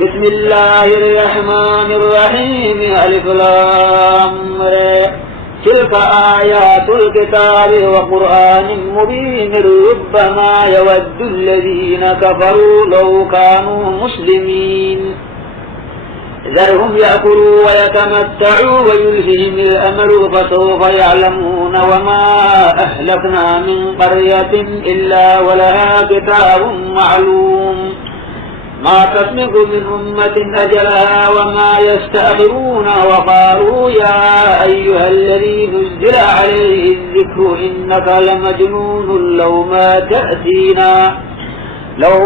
بسم الله الرحمن الرحيم. ألف لام ر. تلك آيات الكتاب وقرآن مبين ربما يود الذين كفروا لو كانوا مسلمين. ذرهم يأكلوا ويتمتعوا ويلههم الأمل فسوف يعلمون. وما أهلكنا من قرية إلا ولها كتاب معلوم ما تسبق من أمة أجلها وما يستأخرون. وقالوا يا أيها الذي نزل عليه الذكر إنك لمجنون لو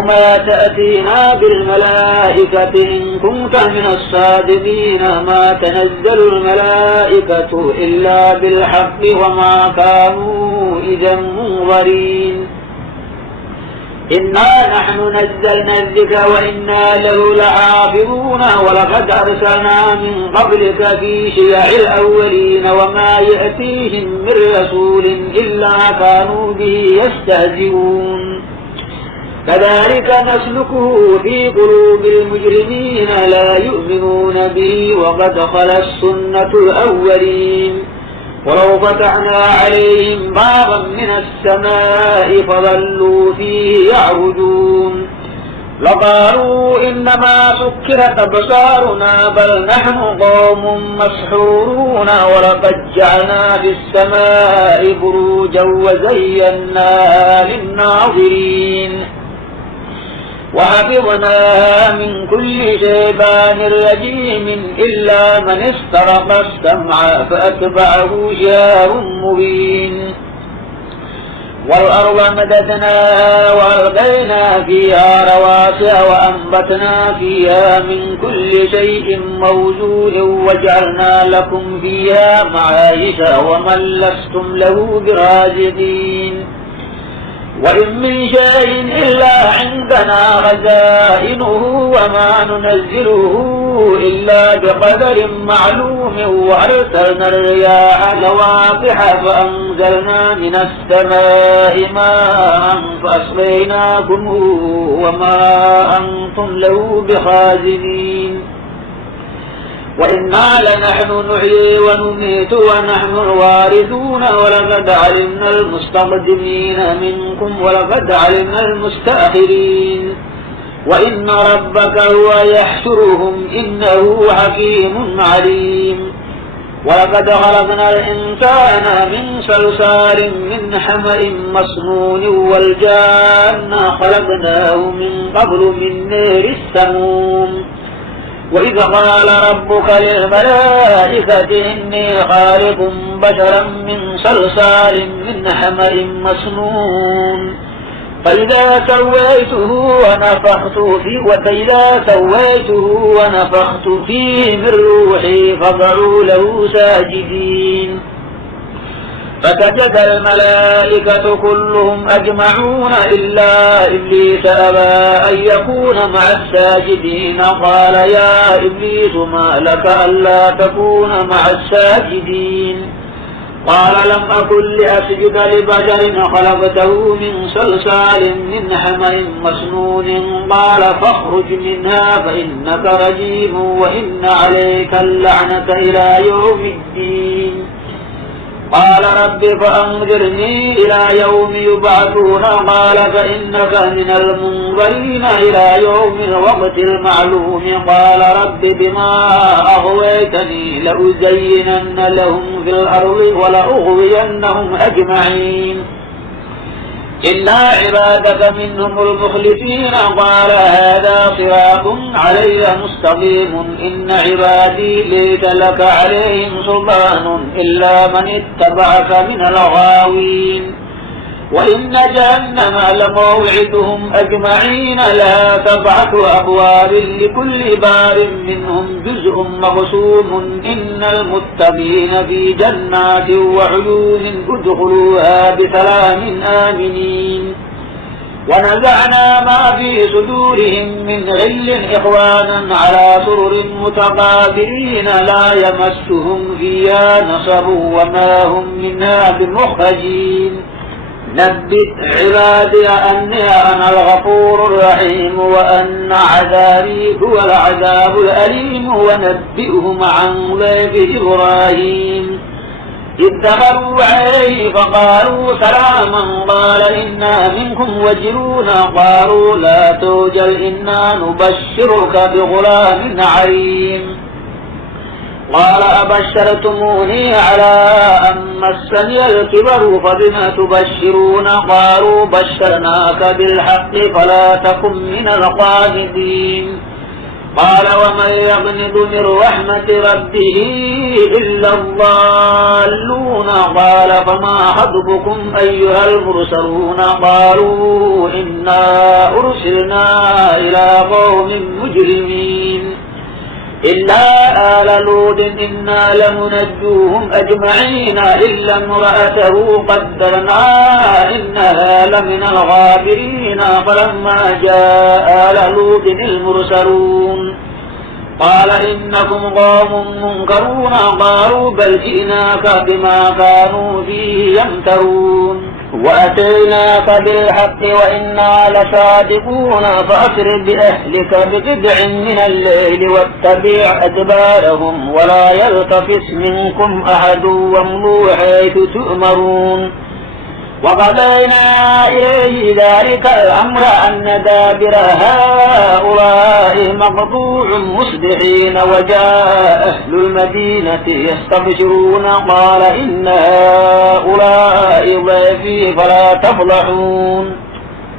ما تأتينا بالملائكة إن كنت من الصادقين. ما تنزل الملائكة إلا بالحق وما كانوا إذا منظرين. إنا نحن نزلنا الذكر وإنا له لحافظون. ولقد أرسلنا من قبلك في شيع الأولين وما يأتيهم من رسول إلا كانوا به يستهزئون. كذلك نسلكه في قلوب المجرمين لا يؤمنون به وقد خلت سنة الأولين. ولو فتحنا عليهم بابا من السماء فظلوا فيه يعرجون لقالوا إنما سكرت أبصارنا بل نحن قوم مسحورون. ولقد جعلنا في السماء بروجا وزيناها للناظرين وحفظناها من كل شيطان رجيم إلا من استرق السمع فأتبعه شهاب مبين. والأرض مددناها وألقينا فيها رواسي وأنبتنا فيها من كل شيء موزون وجعلنا لكم فيها معايش ومن لستم له برازقين. وإن من شيء إلا عندنا خزائنه وما ننزله إلا بقدر معلوم. وأرسلنا الرياح لواقح فأنزلنا من السماء ماء فأسقيناكم وما أنتم له بخازنين. وإنا لنحن نحيي ونميت ونحن الوارثون. ولقد علمنا المستقدمين منكم ولقد علمنا المستأخرين. وإن ربك هو يحشرهم إنه حكيم عليم. ولقد خلقنا الإنسان من صلصال من حمأ مسنون والجان خلقناه من قبل من نار السموم. وإذ قال ربك للملائكة إني خالق بشرا من صلصال من حمأ مسنون فإذا سويته ونفخت فيه من روحي فقعوا له ساجدين. فسجد الملائكة كلهم أجمعون إلا إبليس أبى أن يكون مع الساجدين. قال يا إبليس ما لك ألا تكون مع الساجدين؟ قال لم أكن لأسجد لبشر خلقته من صلصال من حمأ مسنون. قال فاخرج منها فإنك رجيم وإن عليك اللعنة إلى يوم الدين. قال رب فأنظرني إلى يوم يبعثون. قال فإنك من المنظرين إلى يوم الوقت المعلوم. قال رب بما أغويتني لأزينن لهم في الأرض ولأغوينهم أجمعين إلا عبادك منهم المخلصين. قال هذا صراط علي مستقيم إن عبادي ليس لك عليهم سلطان إلا من اتبعك من الغاوين. وإن جهنم لموعدهم أجمعين لها 7 أبواب لكل باب منهم جزء مقسوم. إن المتقين في جنات وعيون ادخلوها بسلام آمنين. ونزعنا ما في صدورهم من غل إخوانا على سرر متقابلين لا يمسهم فيها نصب وما هم منها بمخرجين. نبئ عبادي أني أنا الغفور الرحيم وأن عذابي هو العذاب الأليم ونبئهم عن ضيف إبراهيم إذ دخلوا عليه فقالوا سلاما قال إنا منكم وجلون قالوا لا توجل إنا نبشرك بغلام عليم قال أبشرتموني على أن مسني الكبر فبما تبشرون قالوا بشرناك بالحق فلا تكن من القانطين قال ومن يقنط من رحمة ربه إلا الضالون قال فما خطبكم أيها المرسلون قالوا إنا أرسلنا إلى قوم مجرمين إلا آل لوط إنا لمنجوهم أجمعين إلا امرأته قدرنا إنها لمن الغابرين فلما جاء آل لوط المرسلون قال إنكم قوم منكرون قالوا بل جئناك بما كانوا فيه يمترون وأتيناك بالحق وإنا لصادقون فأسر بأهلك بقطع من الليل واتبع أدبارهم ولا يلتفت منكم أحد وامضوا حيث تؤمرون وقضينا إليه ذلك الأمر أن دابر هؤلاء مقطوع مصبحين وجاء أهل المدينة يستبشرون قال إن هؤلاء ضيفي فلا تفضحون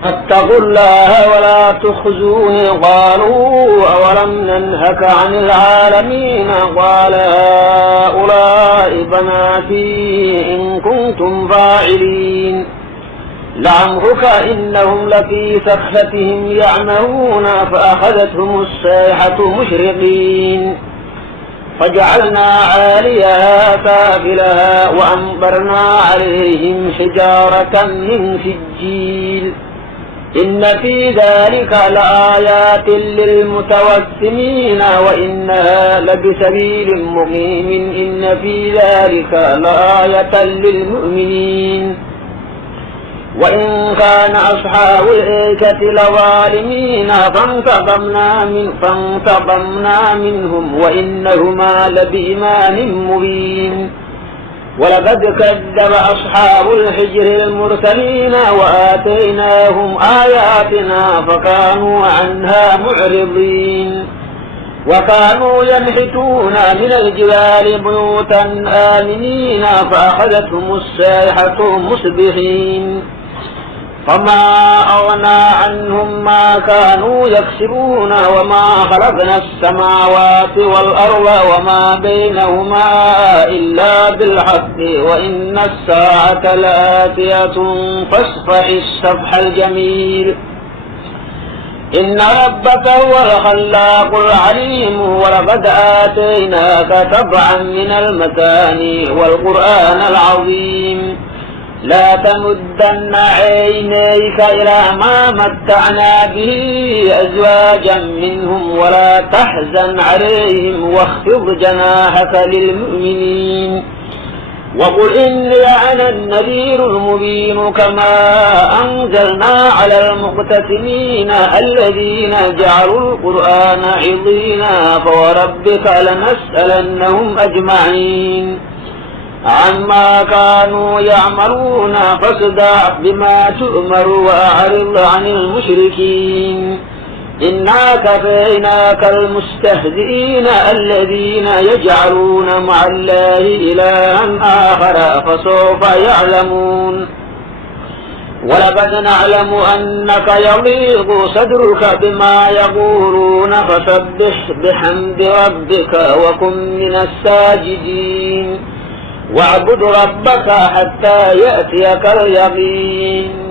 فاتقوا الله ولا تخزوني قالوا أولم ننهك عن العالمين قال هؤلاء بناتي إن كنتم فاعلين لعمرك إنهم لفي سكرتهم يعمهون فأخذتهم الصيحة مشرقين فجعلنا عاليها سافلها وأمطرنا عليهم حجارة من سجيل إن في ذلك لآيات للمتوسمين وإنها لبسبيل مقيم إن في ذلك لآية للمؤمنين وإن كان أصحاب الأيكة لظالمين فانتقمنا منهم وإنهما لبإيمان مبين ولقد كذب أصحاب الحجر المرسلين وآتيناهم آياتنا فكانوا عنها معرضين وكانوا ينحتون من الجبال بيوتا آمنين فأخذتهم الصيحة مصبحين فما أغنى عنهم ما كانوا يكسبون وما خلقنا السماوات والأرض وما بينهما إلا بالحق وإن الساعة لآتية فاصفح الصفح الجميل إن ربك هو الخلاق العليم ولقد آتيناك سبعا من المثاني والقرآن العظيم لا تمدن عينيك إلى ما متعنا به أزواجا منهم ولا تحزن عليهم واخفض جناحك للمؤمنين وقل إني أنا النذير المبين كما أنزلنا على المقتسمين الذين جعلوا القرآن عضينا فوربك لنسألنهم أجمعين عما كانوا يعملون فاصدع بما تؤمر وأعرض عن المشركين إنا كفيناك المستهزئين الذين يجعلون مع الله إلها آخر فسوف يعلمون ولقد نعلم أنك يضيق صدرك بما يقولون فسبح بحمد ربك وكن من الساجدين واعبد ربك حتى يأتيك اليقين